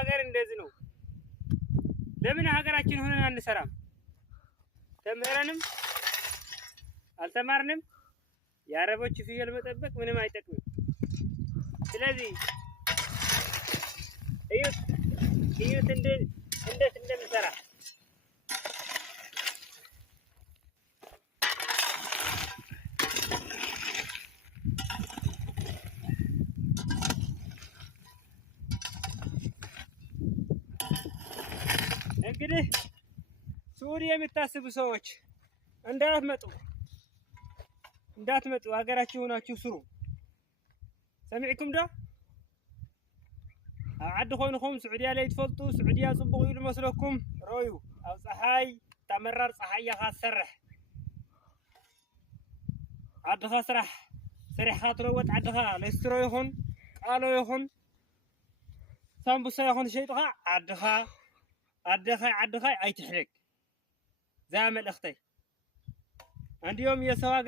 ሀገር እንደዚህ ነው። ለምን ሀገራችን ሆነን አንሰራም? ተምረንም አልተማርንም የአረቦች ፍየል መጠበቅ ምንም አይጠቅምም። ስለዚህ እዩት እንዴት እንደምሰራ። እንግዲህ ሱሪ የምታስቡ ሰዎች እንዳትመጡ ሀገራችሁ ሆናችሁ ስሩ። ሰሚዕኩም ዶ عد خوينكم سعودية لا يتفلطوا سعودية صبغوا يلو مسلكم رويو أو صحاي تمرر صحية خاص سرح عد خاص سرح خاطروا وات عدها ليسترو يخون قالوا يخون سامبوسا يخون شيء تخا عدها أي تحرك زعم الأختي عندي يوم يسوى